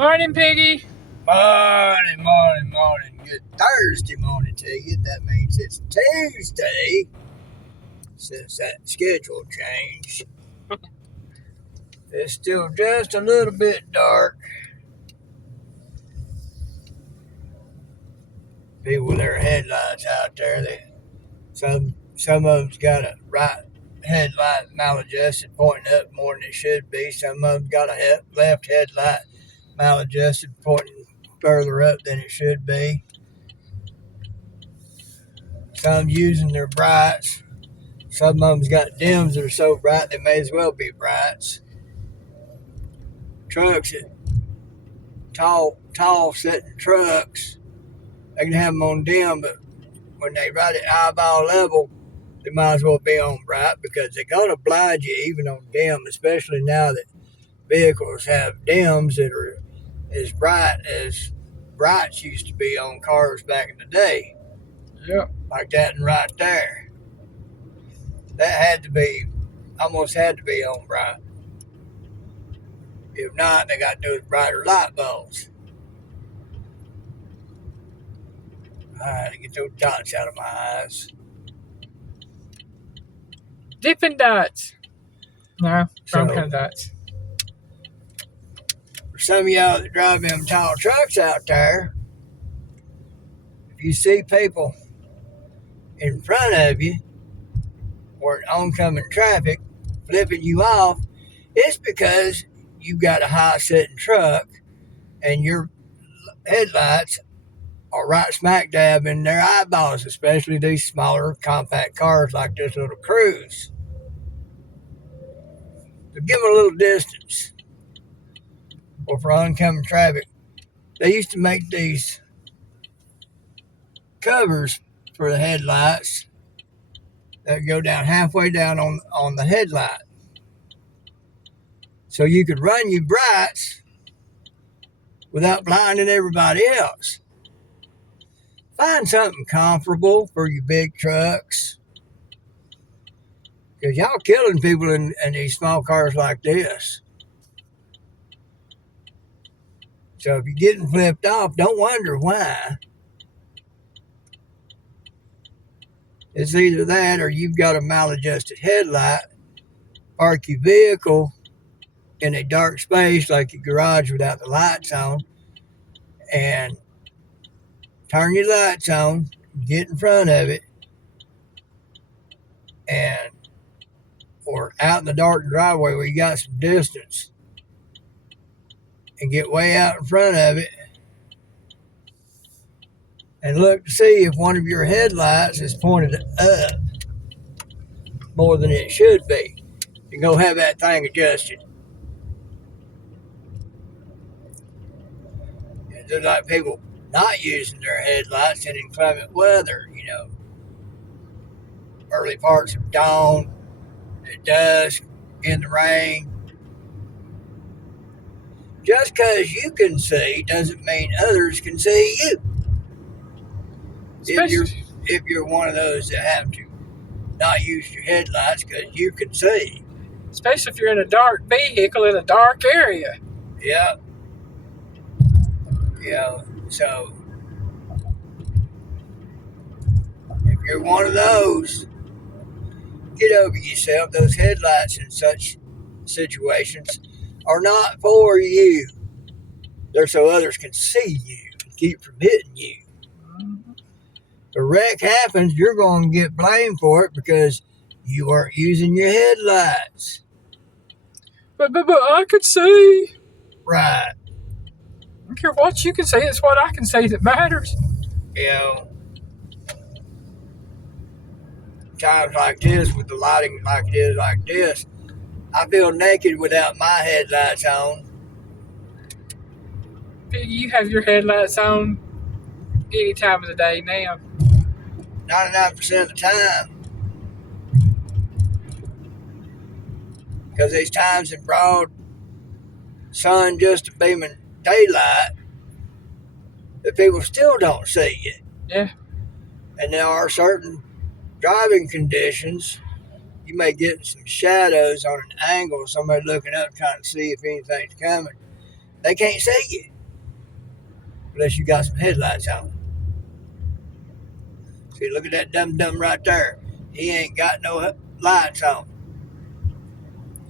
Morning, Piggy. Morning. Good Thursday morning to you. That means it's Tuesday since that schedule changed. It's still just a little bit dark. People with their headlights out there, some of them's got a right headlight maladjusted pointing up more than it should be. Some of them got a left headlight maladjusted pointing further up than it should be. Some using their brights. Some of them's got dims that are so bright they may as well be brights. Trucks, tall sitting trucks, they can have them on dim, but when they ride at eyeball level, they might as well be on bright because they're going to blind you even on dim, especially now that vehicles have dims that are as bright as brights used to be on cars back in the day. Yep. Like that one right there. That almost had to be on bright. If not, they got those brighter light bulbs. Alright, get those dots out of my eyes. Dippin' Dots. No, wrong kind of dots. For some of y'all that drive them tall trucks out there, if you see people in front of you or in oncoming traffic flipping you off, it's because you got a high-sitting truck and your headlights are right smack dab in their eyeballs, especially these smaller compact cars like this little Cruise. So give them a little distance. Or for oncoming traffic, they used to make these covers for the headlights that go down halfway down on the headlight. So you could run your brights without blinding everybody else. Find something comparable for your big trucks. Because y'all killing people in these small cars like this. So if you're getting flipped off, don't wonder why. It's either that or you've got a maladjusted headlight. Park your vehicle in a dark space like your garage without the lights on. And turn your lights on, get in front of it, or out in the dark driveway where you got some distance, and get way out in front of it, and look to see if one of your headlights is pointed up more than it should be. You go have that thing adjusted. It's just like people not using their headlights in inclement weather, early parts of dawn, at dusk, in the rain. Just because you can see doesn't mean others can see you. If you're one of those that have to not use your headlights because you can see. Especially if you're in a dark vehicle in a dark area. Yeah. So if you're one of those, get over yourself. Those headlights in such situations are not for you. They're so others can see you and keep from hitting you. If a wreck happens, you're going to get blamed for it because you weren't using your headlights. But I could see. Right. I don't care what you can see. It's what I can see that matters. Times like this with the lighting like it is like this, I feel naked without my headlights on. Piggy, you have your headlights on any time of the day now. 99% of the time. Because there's times in broad sun just a beaming daylight that people still don't see you. Yeah. And there are certain driving conditions. You may get some shadows on an angle, somebody looking up trying to see if anything's coming. They can't see you. unless you got some headlights on. See, look at that dum-dum right there. He ain't got no lights on.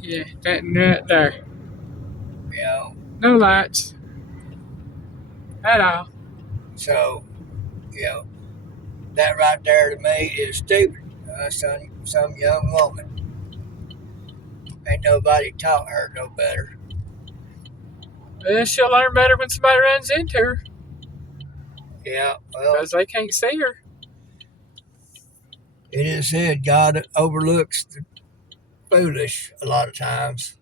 Yeah, that right there. You know, No lights at all. so that right there to me is stupid. Some young woman. Ain't nobody taught her no better. Well, she'll learn better when somebody runs into her Yeah, well, because they can't see her. it is said God overlooks the foolish a lot of times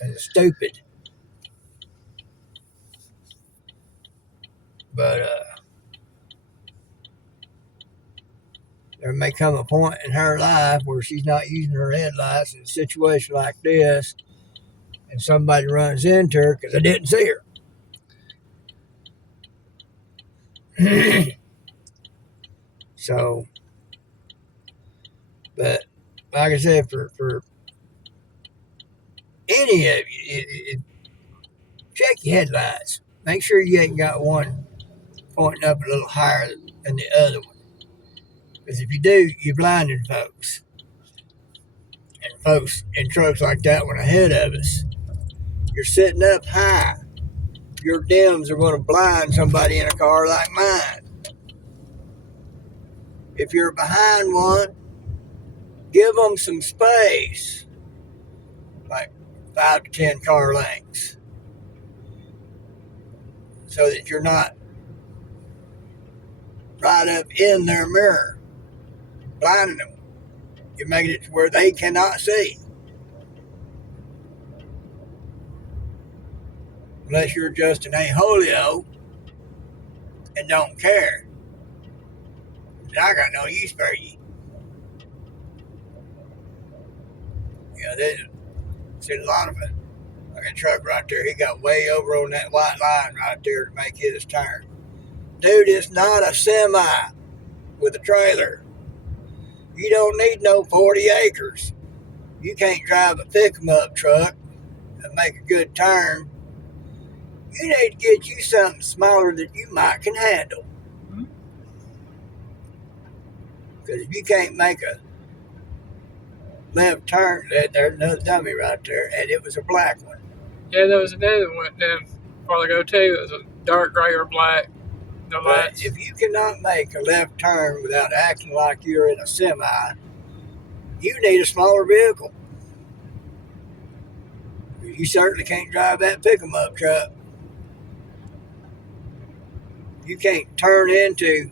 and the stupid. But there may come a point in her life where she's not using her headlights in a situation like this, and somebody runs into her because they didn't see her. So, but like I said, for any of you, check your headlights. Make sure you ain't got one pointing up a little higher than the other one. Because if you do, you're blinding folks. And folks in trucks like that one ahead of us, you're sitting up high. Your dims are going to blind somebody in a car like mine. If you're behind one, give them some space, like 5 to 10 car lengths, so that you're not right up in their mirror, blinding them. You're making it to where they cannot see. Unless you're Justin A. Holio and don't care. And I got no use for you. There's a lot of it. Like a truck right there, he got way over on that white line right there to make his turn. Dude, it's not a semi with a trailer. You don't need no 40 acres. You can't drive a pick-em-up truck and make a good turn. You need to get you something smaller that you might can handle. Because if you can't make a left turn, there's another dummy right there, and it was a black one. Yeah, there was another one down a while ago too. It was a dark gray or black. No But lights. if you cannot make a left turn without acting like you're in a semi, you need a smaller vehicle. You certainly can't drive that pick-em-up truck. You can't turn into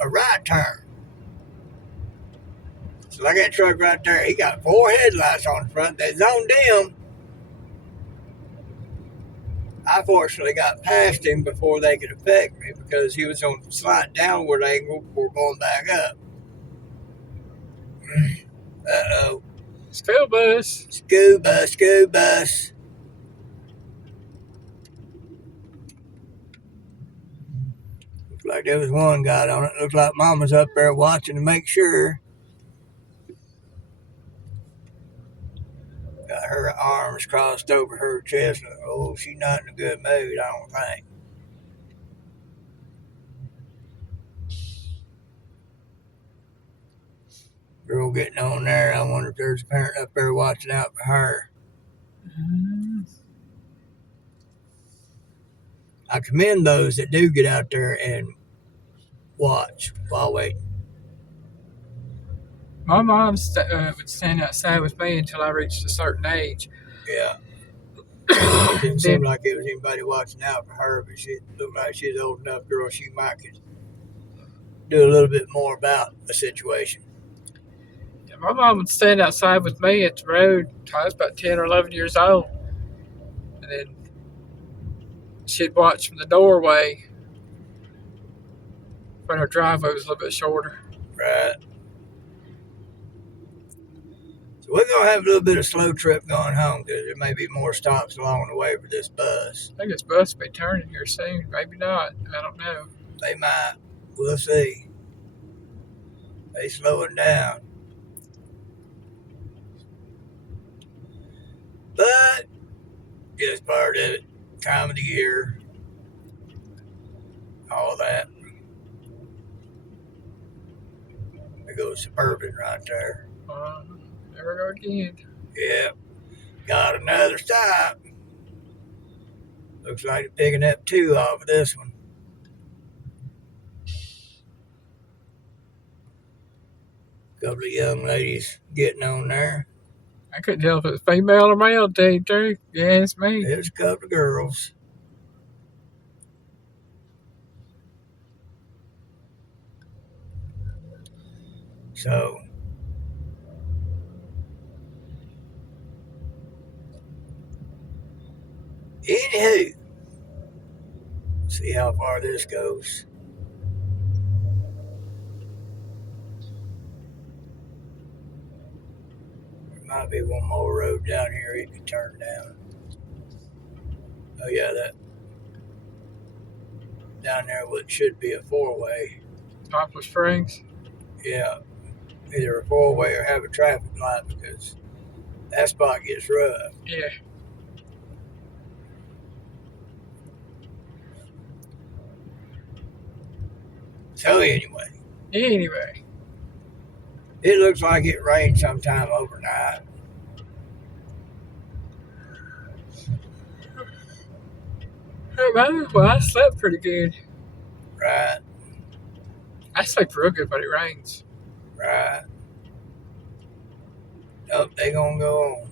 a right turn. So like that truck right there, he got 4 headlights on the front. They're on dim. I fortunately got past him before they could affect me because he was on a slight downward angle before going back up. Uh-oh. School bus. School bus. Looks like there was one guy on it. Looks like Mama's up there watching to make sure. Got her arms crossed over her chest. Oh, she's not in a good mood, I don't think. Girl getting on there. I wonder if there's a parent up there watching out for her. I commend those that do get out there and watch while waiting. My mom would stand outside with me until I reached a certain age. Yeah. It didn't seem like it was anybody watching out for her, but she looked like she was old enough girl she might could do a little bit more about the situation. Yeah, my mom would stand outside with me at the road until I was about 10 or 11 years old. And then she'd watch from the doorway when her driveway was a little bit shorter. Right. So we're going to have a little bit of slow trip going home because there may be more stops along the way for this bus. I think this bus will be turning here soon. Maybe not. I don't know. They might. We'll see. They slowing down. But just part of it. Time of the year. all that. There goes Suburban right there. Never go again. Yep, got another stop. Looks like they're picking up two off of this one. Couple of young ladies getting on there. I couldn't tell if it was female or male, tell you the truth. Yeah, it's me. There's a couple of girls. So, anywho, see how far this goes. There might be one more road down here it can turn down. Oh yeah, that down there what should be a four-way. Poplar Springs. Yeah, either a four-way or have a traffic light because that spot gets rough. Yeah. So anyway, it looks like it rained sometime overnight. Well, I slept pretty good. Right, I sleep real good when it rains. right. Nope, they gonna go on.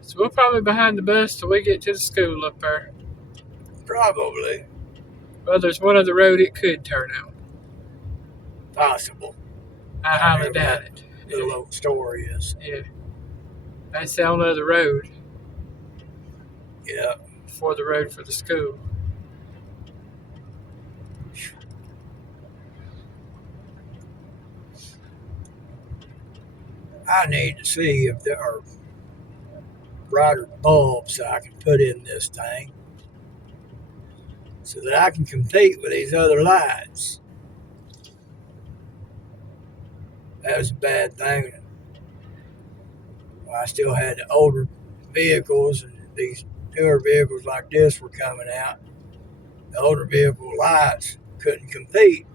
So we're probably behind the bus till we get to the school up there. Probably. Well, there's one other road it could turn out. Possible. I highly doubt it. Little old store is. Yeah. That's the only other road. Yeah. Before the road for the school. I need to see if there are brighter bulbs I can put in this thing so that I can compete with these other lights. That was a bad thing. Well, I still had the older vehicles, and these newer vehicles like this were coming out. The older vehicle lights couldn't compete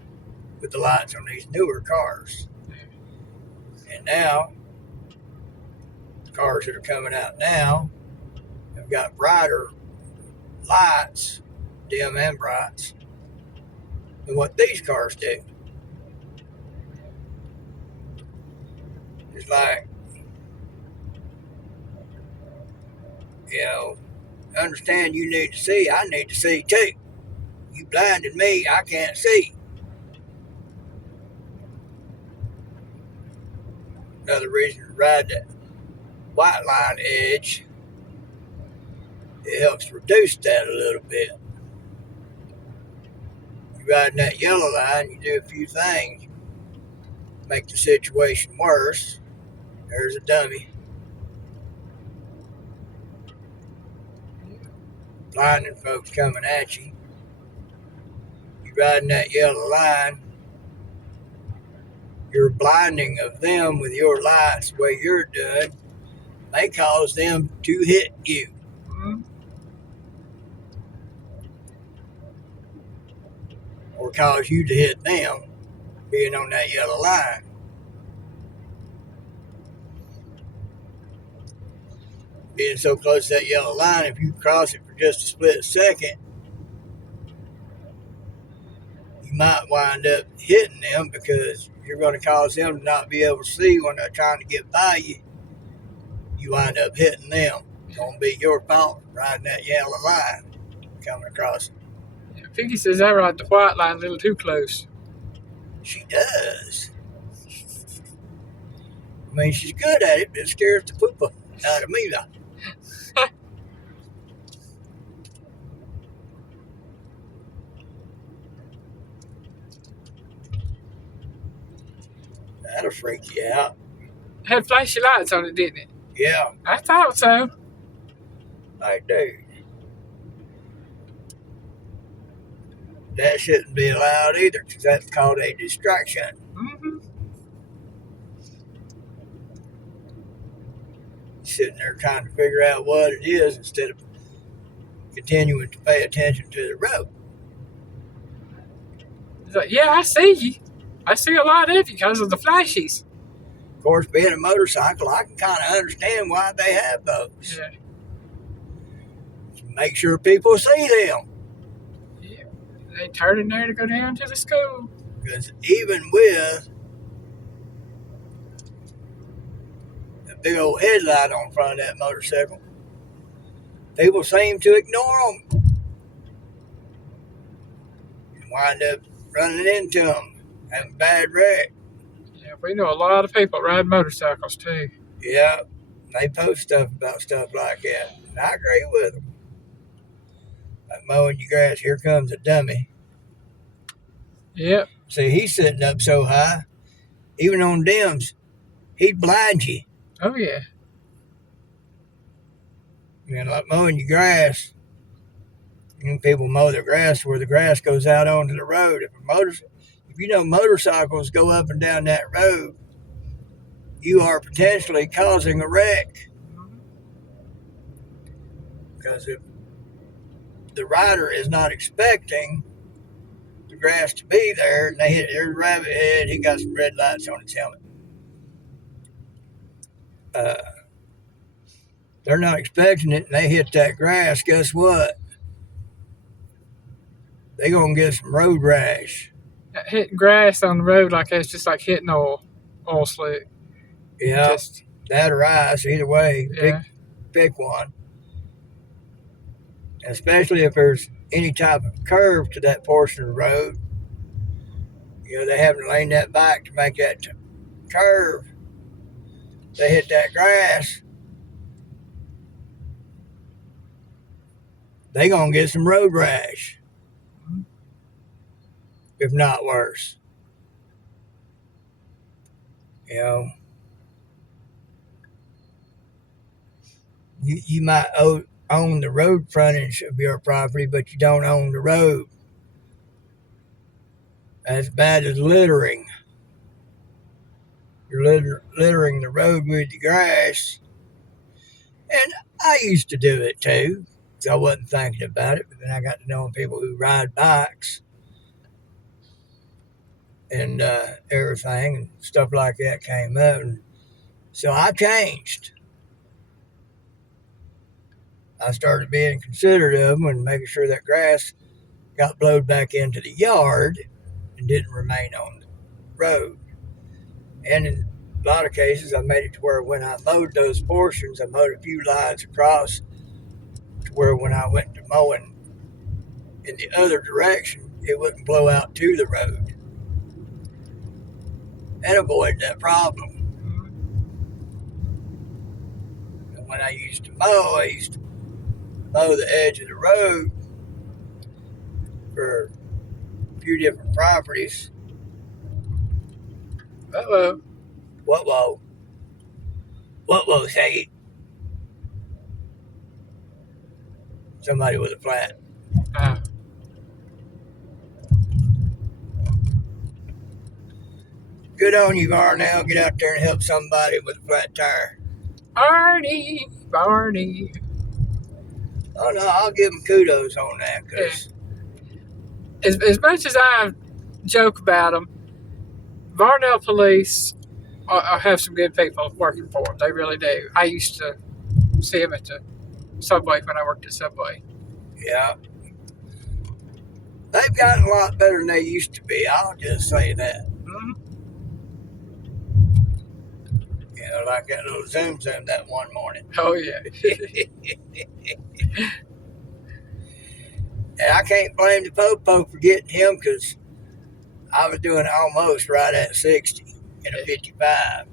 with the lights on these newer cars. And now, cars that are coming out now have got brighter lights, dim and brights, than what these cars do. It's like, understand you need to see, I need to see too. You blinded me, I can't see. Another reason to ride that white line edge, it helps reduce that a little bit. You riding that yellow line, you do a few things, make the situation worse. There's a dummy. Blinding folks coming at you. You riding that yellow line, your blinding of them with your lights the way you're doing may cause them to hit you. Mm-hmm. Or cause you to hit them being on that yellow line. Being so close to that yellow line, if you cross it for just a split second, you might wind up hitting them because you're going to cause them to not be able to see when they're trying to get by you. You wind up hitting them. It's going to be your fault riding that yellow line coming across it. Yeah, Piggy says I ride the white line a little too close. She does. I mean, she's good at it, but it scares the poop out of me, though. That'll freak you out. It had flashy lights on it, didn't it? Yeah. I thought so. Like, dude. That shouldn't be allowed either, because that's called a distraction. Mm-hmm. Sitting there trying to figure out what it is instead of continuing to pay attention to the road. He's like, yeah, I see you. I see a lot of you because of the flashies. Of course, being a motorcycle, I can kind of understand why they have those. Yeah. Make sure people see them. Yeah. They turn in there to go down to the school. Because even with a big old headlight on front of that motorcycle, people seem to ignore them and wind up running into them, having a bad wreck. Yeah, we know a lot of people ride motorcycles too. Yeah, they post stuff about stuff like that. And I agree with them. Like mowing your grass, here comes a dummy. Yep. See, he's sitting up so high, even on dims, he'd blind you. Oh, yeah. You know, like mowing your grass. And people mow their grass where the grass goes out onto the road. If you know motorcycles go up and down that road, you are potentially causing a wreck. Because if the rider is not expecting the grass to be there, and they hit their rabbit head, he got some red lights on his helmet. They're not expecting it, and they hit that grass. Guess what? They're going to get some road rash. Hitting grass on the road like that's just like hitting oil slick. Yeah, Just, that or ice, either way. yeah. Pick one. Especially if there's any type of curve to that portion of the road. You know, they haven't laid that back to make that curve. They hit that grass, they going to get some road rash. If not worse. You know, you might own the road frontage of your property, but you don't own the road. As bad as littering. You're littering the road with the grass. And I used to do it too. So I wasn't thinking about it. But then I got to know people who ride bikes and everything. And stuff like that came up. And so I changed. I started being considerate of them and making sure that grass got blowed back into the yard and didn't remain on the road. And in a lot of cases, I made it to where when I mowed those portions, I mowed a few lines across to where when I went to mowing in the other direction, it wouldn't blow out to the road and avoid that problem. And when I used to mow the edge of the road for a few different properties. Uh-oh. What, say it? Somebody with a flat. Good on you, Varnell. Get out there and help somebody with a flat tire. Barney. Oh, no, I'll give them kudos on that. Cause As much as I joke about them, Varnell police have some good people working for them. They really do. I used to see them at the Subway when I worked at Subway. Yeah. They've gotten a lot better than they used to be. I'll just say that. Mm-hmm. You know, like that little Zoom that one morning. Oh, yeah. And I can't blame the Popo for getting him because I was doing almost right at 60 in a 55.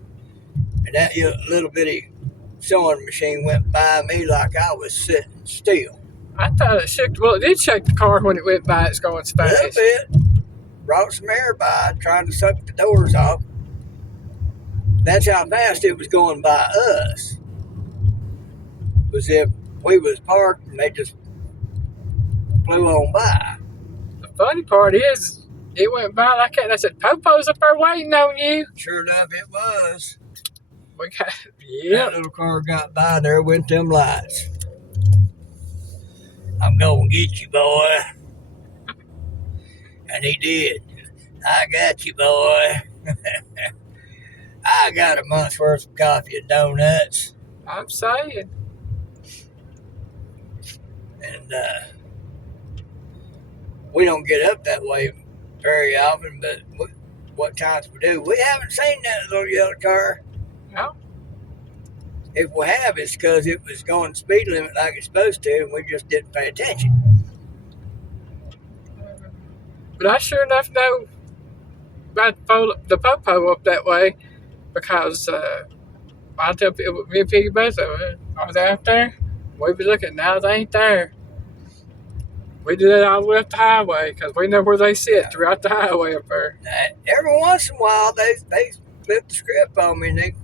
And that little bitty sewing machine went by me like I was sitting still. I thought it shook. Well, it did shake the car when it went by. It's going A little fast. bit. Brought some air by, trying to suck the doors off. That's how fast it was going by us. It was if we was parked and they just flew on by. The funny part is, it went by like that. And I said, Popo's up there waiting on you. Sure enough, it was. We got, yeah. That little car got by, there went them lights. I'm going to get you, boy. And he did. I got you, boy. I got a month's worth of coffee and donuts. I'm saying. And we don't get up that way very often, but what times we do. We haven't seen that little yellow car. No. If we have, it's because it was going speed limit like it's supposed to, and we just didn't pay attention. But I sure enough know about the popo up that way because I tell people, me and Piggy both of it. Are they out there? We be looking. Now they ain't there. We do that all the way up the highway because we know where they sit throughout the highway up there. Every once in a while, they flip the script on me and they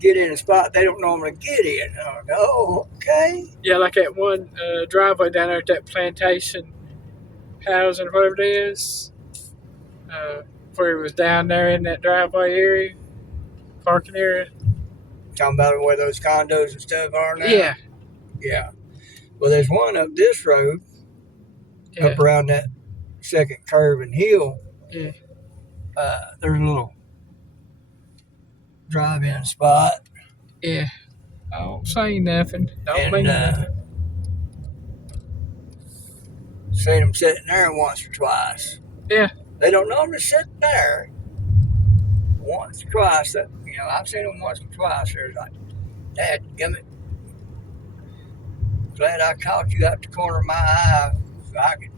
get in a spot they don't normally get in. Oh, okay. Yeah, like that one driveway down there at that plantation housing, whatever it is, where it was down there in that driveway area, parking area. Talking about where those condos and stuff are now? Yeah. Yeah. Well, there's one up this road, up around that second curve and hill. Yeah. There's a little drive-in spot. Yeah. I don't say nothing. Don't mean nothing. Seen them sitting there once or twice. Yeah. They don't normally sit there. Once or twice. I've seen them once or twice. There's like, dadgummit. Glad I caught you out the corner of my eye so I could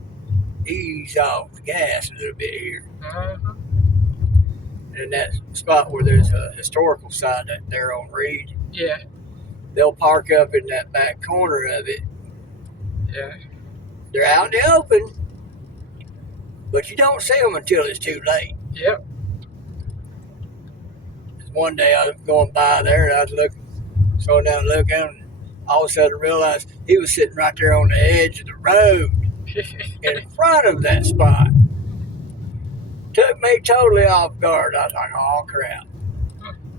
ease off the gas a little bit here. Uh-huh. And that spot where there's a historical site there on Reed. Yeah. They'll park up in that back corner of it. Yeah. They're out in the open, but you don't see them until it's too late. Yep. One day I was going by there and I was slowing down and looking, and all of a sudden I realized he was sitting right there on the edge of the road in front of that spot. Took me totally off guard. I was like, oh crap.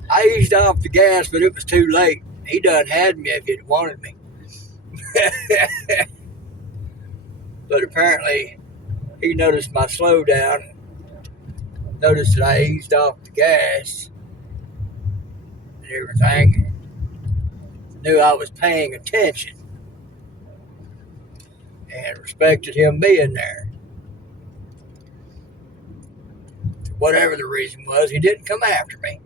I eased off the gas, but it was too late. He done had me if he'd wanted me. But apparently he noticed my slowdown, noticed that I eased off the gas and everything, knew I was paying attention and respected him being there. Whatever the reason was, he didn't come after me.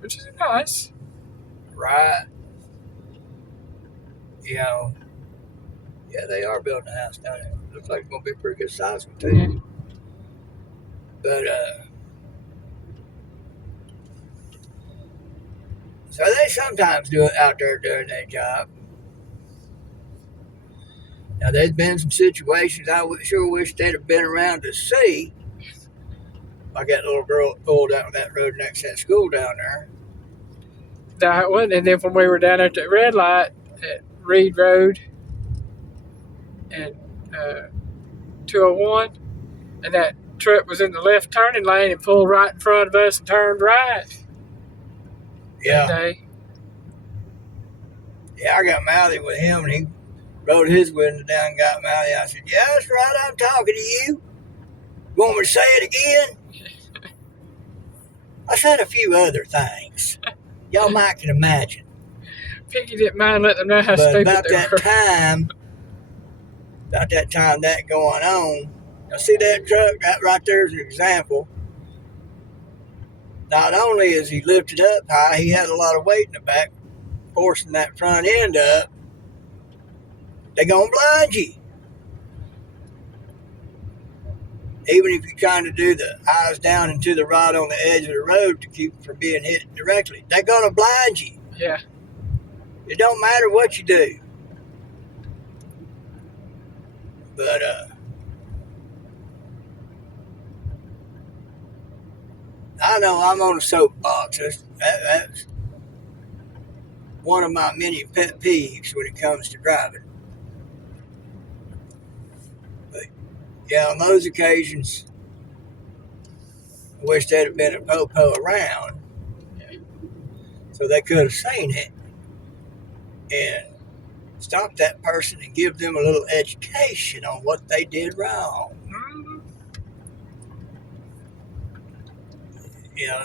Which is nice. Right. Yeah, they are building a house down there. Looks like it's going to be a pretty good size one, too. Yeah. But, so they sometimes do it out there doing their job. Now, there's been some situations I sure wish they'd have been around to see. Like that little girl that pulled out that road next to that school down there. That one, and then when we were down at the red light at Reed Road and 201, and that truck was in the left turning lane and pulled right in front of us and turned right. Yeah. That day. Yeah, I got mouthy with him, and he rolled his window down and got mouthy. I said, yeah, that's right, I'm talking to you. Want me to say it again? I said a few other things. Y'all might can imagine. Piggy didn't mind letting them know how stupid about they that were. About that time that going on, now see that truck, that right there is an example. Not only is he lifted up high, he had a lot of weight in the back, forcing that front end up. They're going to blind you. Even if you're trying to do the eyes down and to the right on the edge of the road to keep from being hit directly, they're going to blind you. Yeah. It don't matter what you do. But, I know I'm on a soapbox. That's one of my many pet peeves when it comes to driving. But, yeah, on those occasions, I wish there'd have been a popo around so they could have seen it and stop that person and give them a little education on what they did wrong. Mm-hmm.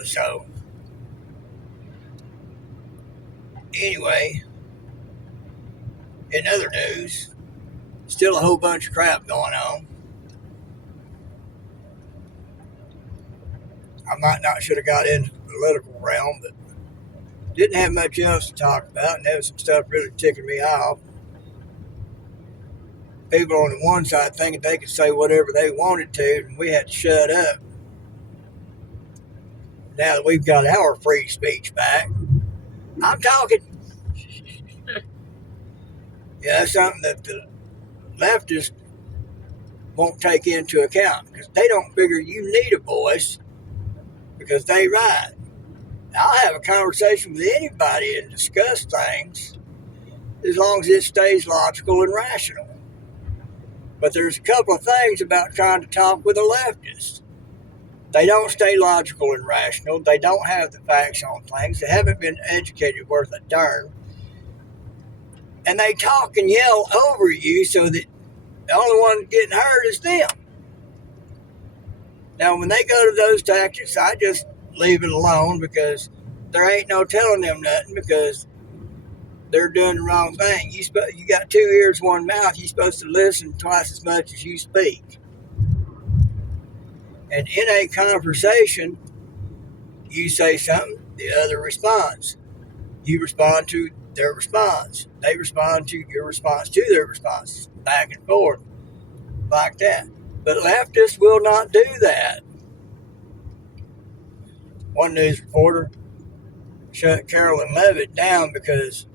So anyway, in other news, still a whole bunch of crap going on. I might not should have got into the political realm, but didn't have much else to talk about, and there was some stuff really ticking me off. People on the one side thinking they could say whatever they wanted to, and we had to shut up. Now that we've got our free speech back, I'm talking. Yeah, that's something that the leftists won't take into account because they don't figure you need a voice because they right. I'll have a conversation with anybody and discuss things as long as it stays logical and rational. But there's a couple of things about trying to talk with a leftist. They don't stay logical and rational. They don't have the facts on things. They haven't been educated worth a darn. And they talk and yell over you so that the only one getting hurt is them. Now, when they go to those tactics, I just leave it alone because there ain't no telling them nothing because they're doing the wrong thing. You got 2 ears, 1 mouth. You're supposed to listen twice as much as you speak. And in a conversation, you say something, the other responds. You respond to their response. They respond to your response to their response. Back and forth like that. But leftists will not do that. One news reporter shut Carolyn Levitt down because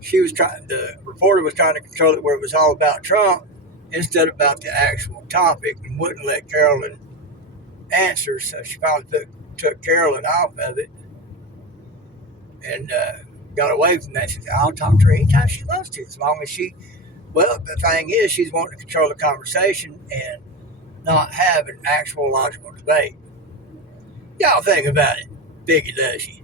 the reporter was trying to control it where it was all about Trump instead of about the actual topic and wouldn't let Carolyn answer. So she finally took Carolyn off of it and got away from that. She said, I'll talk to her anytime she wants to, as long as the thing is, she's wanting to control the conversation and not have an actual logical debate. Y'all think about it. Biggie does you.